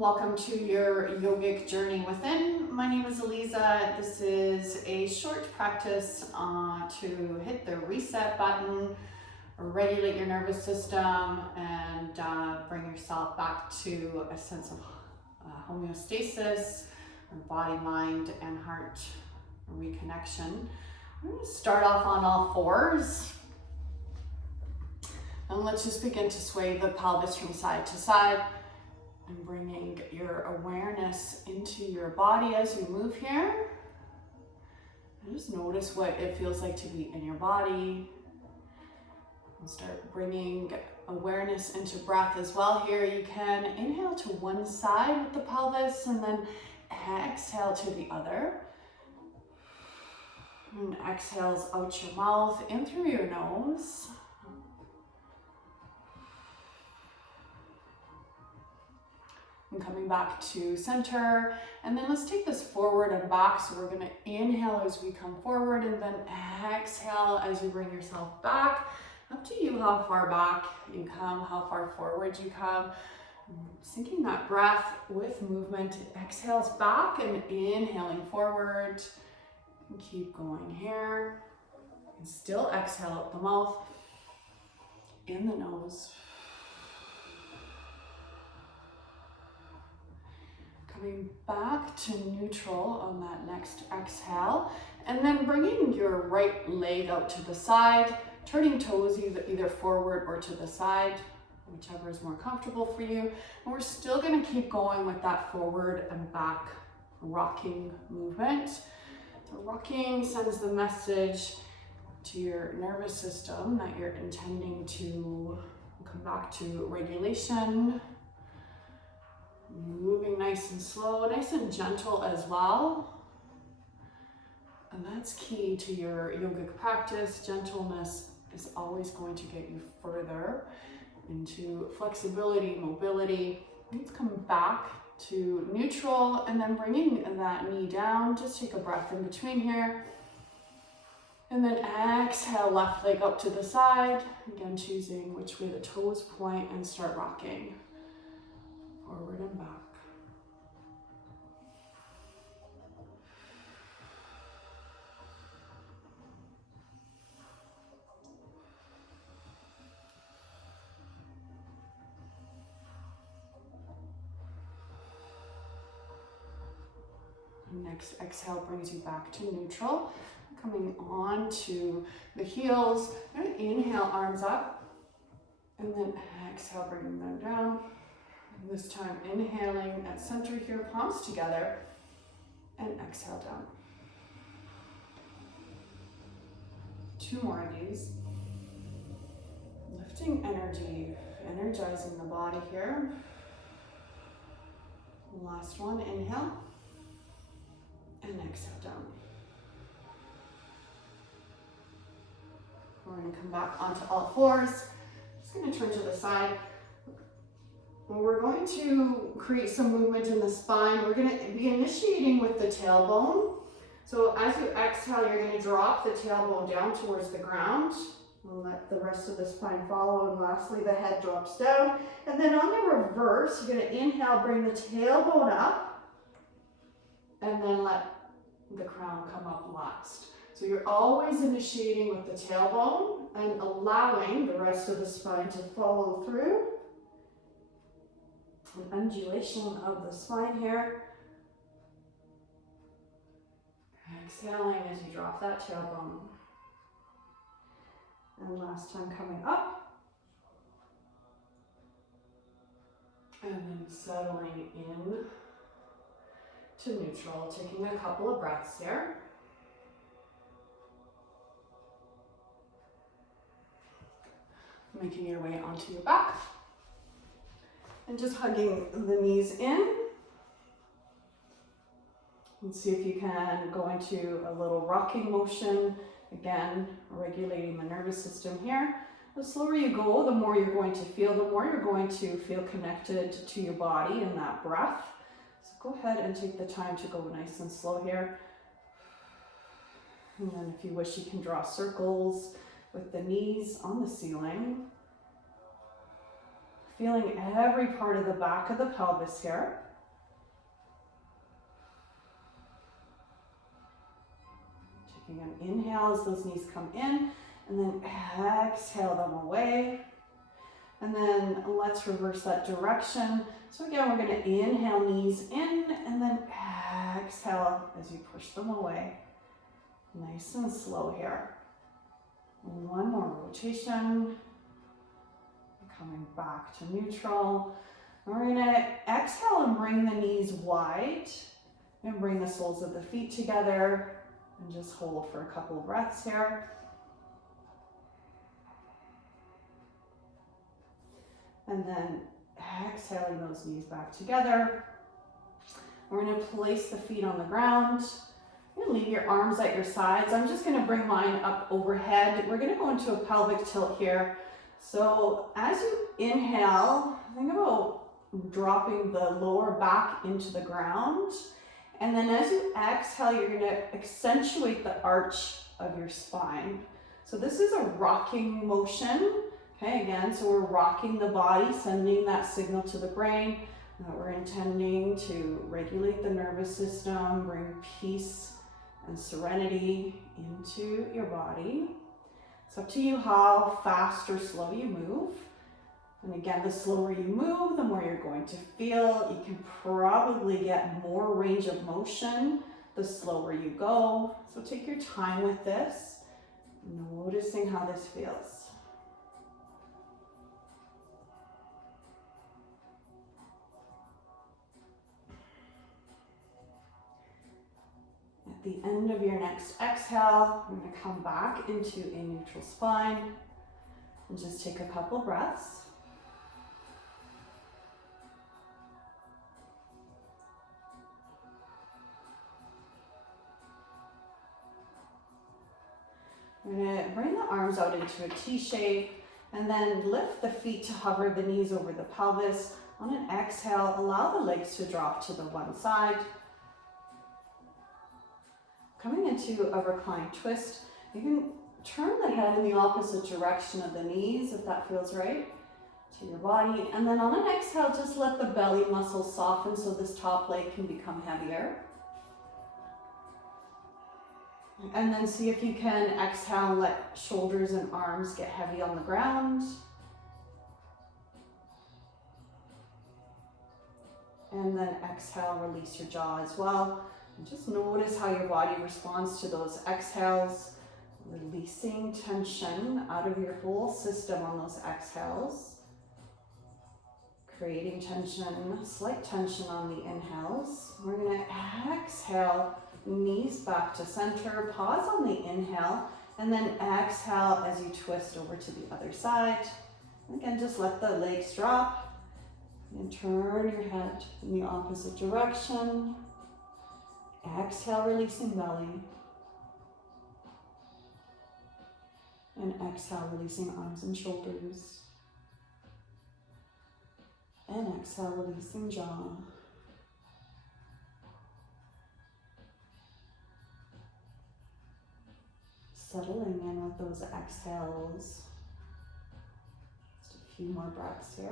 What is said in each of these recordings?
Welcome to your yogic journey within. My name is Eliza. This is a short practice to hit the reset button, regulate your nervous system, and bring yourself back to a sense of homeostasis, body, mind, and heart reconnection. I'm going to start off on all fours. And let's just begin to sway the pelvis from side to side. And bringing your awareness into your body as you move here. And just notice what it feels like to be in your body. And start bringing awareness into breath as well here. You can inhale to one side with the pelvis and then exhale to the other. And exhales out your mouth, in through your nose. And coming back to center, and then let's take this forward and back. So we're going to inhale as we come forward and then exhale as you bring yourself back. Up to you how far back you come, how far forward you come. Syncing that breath with movement. Exhales back and inhaling forward. And keep going here. And still exhale out the mouth, in the nose. Coming back to neutral on that next exhale, and then bringing your right leg out to the side, turning toes either forward or to the side, whichever is more comfortable for you. And we're still going to keep going with that forward and back rocking movement. So rocking sends the message to your nervous system that you're intending to come back to regulation. Moving nice and slow, nice and gentle as well. And that's key to your yogic practice. Gentleness is always going to get you further into flexibility, mobility. Let's come back to neutral and then bringing that knee down. Just take a breath in between here. And then exhale, left leg up to the side. Again, choosing which way the toes point and start rocking. Forward and back. Next exhale brings you back to neutral. Coming on to the heels. And inhale, arms up. And then exhale, bringing them down. This time inhaling at center here, palms together, and exhale down. 2 more of these. Lifting energy, energizing the body here. Last one, inhale, and exhale down. We're going to come back onto all fours. Just going to turn to the side. We're going to create some movement in the spine. We're going to be initiating with the tailbone. So as you exhale, you're going to drop the tailbone down towards the ground. We'll let the rest of the spine follow. And lastly, the head drops down. And then on the reverse, you're going to inhale, bring the tailbone up. And then let the crown come up last. So you're always initiating with the tailbone and allowing the rest of the spine to follow through. An undulation of the spine here. Exhaling as you drop that tailbone. And last time coming up. And then settling in to neutral, taking a couple of breaths here. Making your way onto your back. And just hugging the knees in. And see if you can go into a little rocking motion. Again, regulating the nervous system here. The slower you go, the more you're going to feel, the more you're going to feel connected to your body and that breath. So go ahead and take the time to go nice and slow here. And then if you wish, you can draw circles with the knees on the ceiling. Feeling every part of the back of the pelvis here. Taking an inhale as those knees come in, and then exhale them away. And then let's reverse that direction. So again, we're going to inhale knees in, and then exhale as you push them away. Nice and slow here. One more rotation. Coming back to neutral. And we're going to exhale and bring the knees wide. And bring the soles of the feet together. And just hold for a couple of breaths here. And then exhaling those knees back together. We're going to place the feet on the ground. You're going to leave your arms at your sides. I'm just going to bring mine up overhead. We're going to go into a pelvic tilt here. So as you inhale, think about dropping the lower back into the ground. And then as you exhale, you're going to accentuate the arch of your spine. So this is a rocking motion. Okay, again, so we're rocking the body, sending that signal to the brain that we're intending to regulate the nervous system, bring peace and serenity into your body. It's up to you how fast or slow you move. And again, the slower you move, the more you're going to feel. You can probably get more range of motion the slower you go. So take your time with this, noticing how this feels. At the end of your next exhale, we're going to come back into a neutral spine and just take a couple breaths. We're going to bring the arms out into a T shape and then lift the feet to hover the knees over the pelvis. On an exhale, allow the legs to drop to the one side. Coming into a reclined twist, you can turn the head in the opposite direction of the knees if that feels right to your body. And then on an exhale, just let the belly muscles soften so this top leg can become heavier. And then see if you can exhale, let shoulders and arms get heavy on the ground. And then exhale, release your jaw as well. And just notice how your body responds to those exhales, releasing tension out of your whole system on those exhales. Creating tension, slight tension on the inhales. We're going to exhale, knees back to center, pause on the inhale, and then exhale as you twist over to the other side. Again, just let the legs drop and turn your head in the opposite direction. Exhale, releasing belly. And exhale, releasing arms and shoulders. And exhale, releasing jaw. Settling in with those exhales. Just a few more breaths here.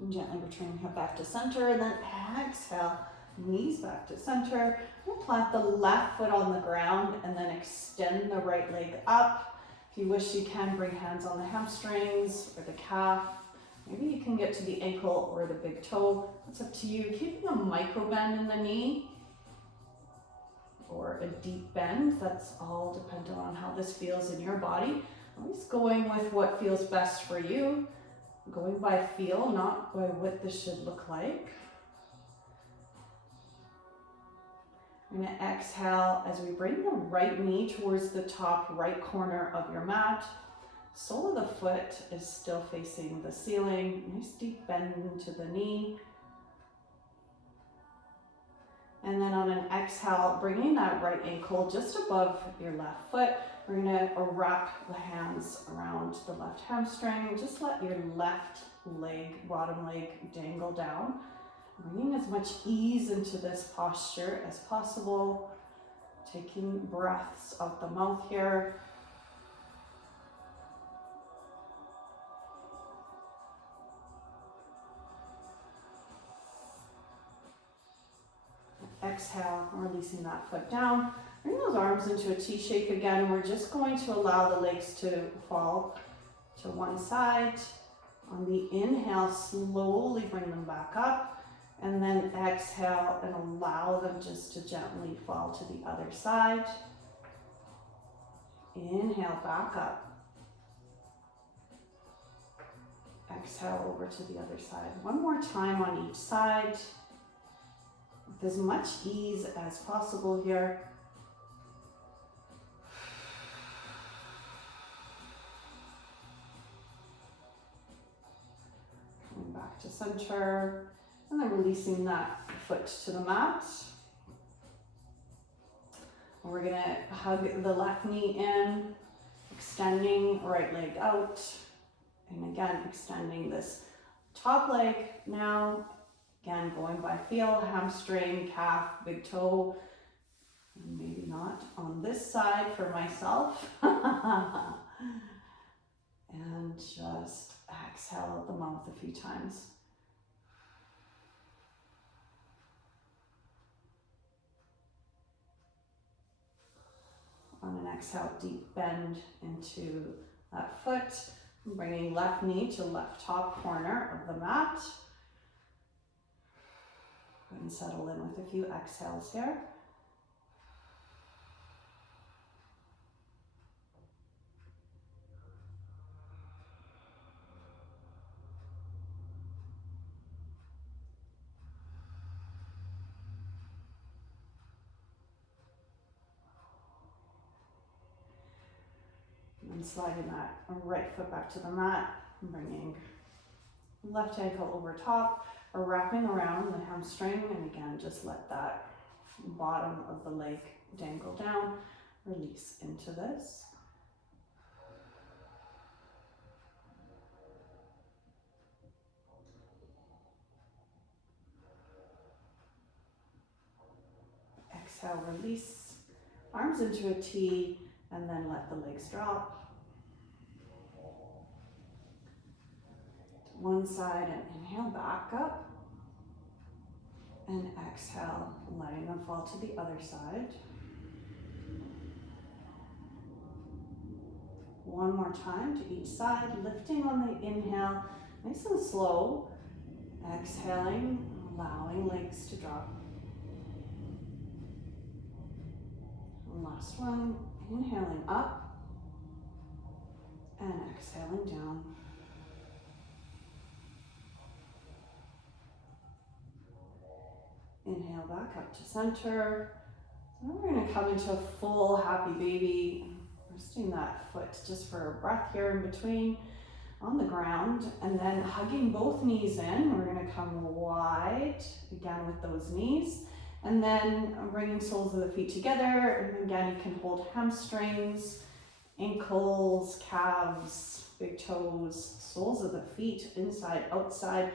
And gently returning head back to center, and then exhale, knees back to center. We'll plant the left foot on the ground and then extend the right leg up. If you wish, you can bring hands on the hamstrings or the calf. Maybe you can get to the ankle or the big toe. It's up to you. Keeping a micro bend in the knee or a deep bend. That's all dependent on how this feels in your body. Always going with what feels best for you. Going by feel, not by what this should look like. We're going to exhale as we bring the right knee towards the top right corner of your mat. Sole of the foot is still facing the ceiling. Nice deep bend into the knee. And then on an exhale, bringing that right ankle just above your left foot. We're going to wrap the hands around the left hamstring. Just let your left leg, bottom leg, dangle down. Bringing as much ease into this posture as possible. Taking breaths out the mouth here. exhale, releasing that foot down. Bring those arms into a T shape again. We're just going to allow the legs to fall to one side. On the inhale, slowly bring them back up. And then exhale and allow them just to gently fall to the other side. Inhale, back up. Exhale over to the other side. One more time on each side. With as much ease as possible here. Coming back to center. And then releasing that foot to the mat. We're gonna hug the left knee in, extending right leg out. And again, extending this top leg now. Again, going by feel, hamstring, calf, big toe. And maybe not on this side for myself. And just exhale out the mouth a few times. On an exhale, deep bend into that foot. Bringing left knee to left top corner of the mat. And settle in with a few exhales here. And sliding that right foot back to the mat, bringing left ankle over top, or wrapping around the hamstring, and again, just let that bottom of the leg dangle down, release into this. Exhale, release, arms into a T, and then let the legs drop. One side and inhale back up, and exhale, letting them fall to the other side. One more time to each side, lifting on the inhale, nice and slow. Exhaling, allowing legs to drop. And last one, inhaling up and exhaling down. Inhale back up to center. Now we're going to come into a full happy baby. Resting that foot just for a breath here in between on the ground. And then hugging both knees in. We're going to come wide again with those knees. And then bringing soles of the feet together. And again, you can hold hamstrings, ankles, calves, big toes, soles of the feet, inside, outside.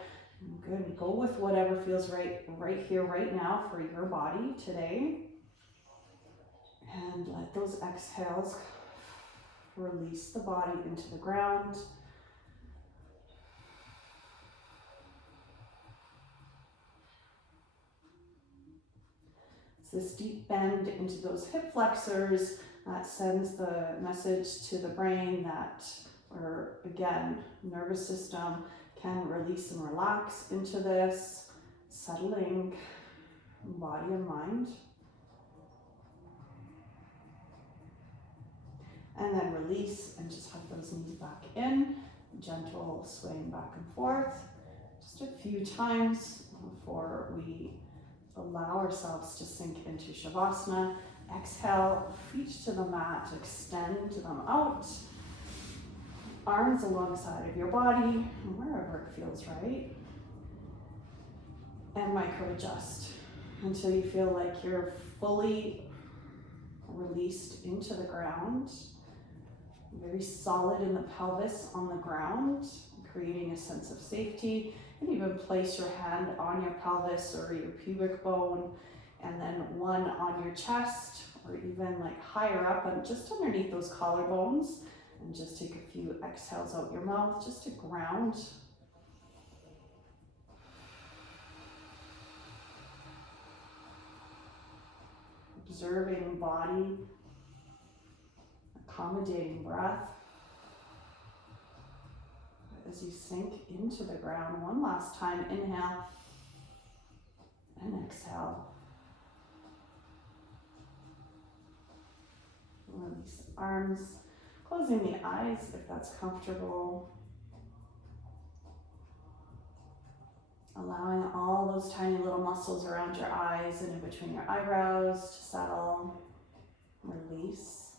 Good, go with whatever feels right here, right now for your body today. And let those exhales release the body into the ground. It's this deep bend into those hip flexors that sends the message to the brain that, or again, nervous system, can release and relax into this, settling body and mind. And then release and just hug those knees back in, gentle swaying back and forth. Just a few times before we allow ourselves to sink into Shavasana. Exhale, feet to the mat, extend them out. Arms alongside of your body, wherever it feels right. And micro adjust until you feel like you're fully released into the ground. Very solid in the pelvis on the ground, creating a sense of safety. And even place your hand on your pelvis or your pubic bone, and then one on your chest, or even like higher up and just underneath those collarbones. And just take a few exhales out your mouth just to ground. observing body, accommodating breath as you sink into the ground. One last time, inhale and exhale. Release the arms, closing the eyes if that's comfortable. Allowing all those tiny little muscles around your eyes and in between your eyebrows to settle, release.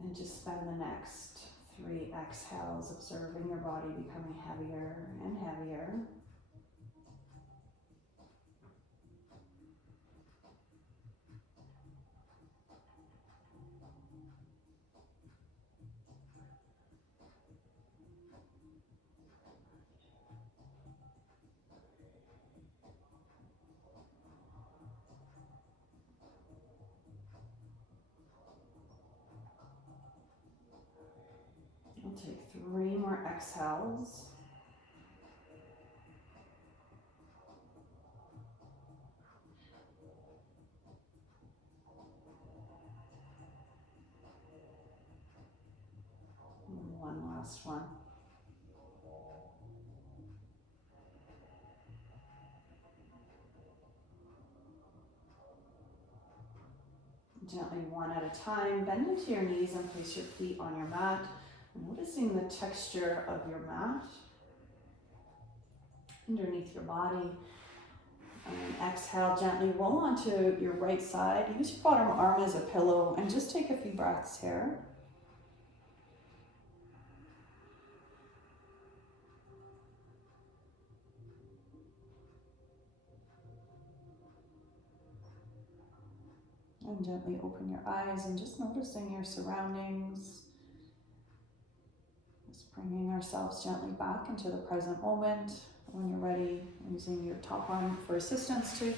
And just spend the next 3 exhales observing your body becoming heavier and heavier. We'll take 3 more exhales. And one last one. Gently, one at a time, bend into your knees and place your feet on your mat. Noticing the texture of your mat underneath your body. And exhale, gently roll onto your right side. Use your bottom arm as a pillow and just take a few breaths here. And gently open your eyes and just noticing your surroundings. Just bringing ourselves gently back into the present moment. When you're ready, using your top arm for assistance to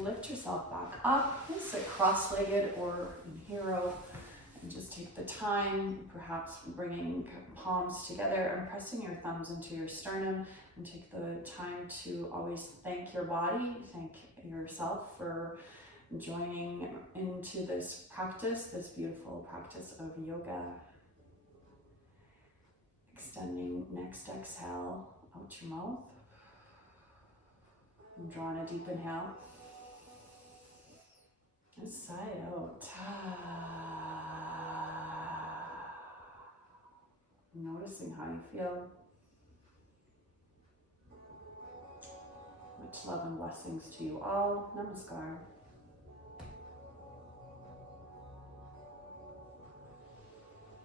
lift yourself back up. You sit cross-legged or in hero, and just take the time, perhaps bringing palms together and pressing your thumbs into your sternum, and take the time to always thank your body, thank yourself for joining into this practice, this beautiful practice of yoga. Extending next exhale out your mouth. And drawing a deep inhale. And sigh out. Noticing how you feel. Much love and blessings to you all. Namaskar.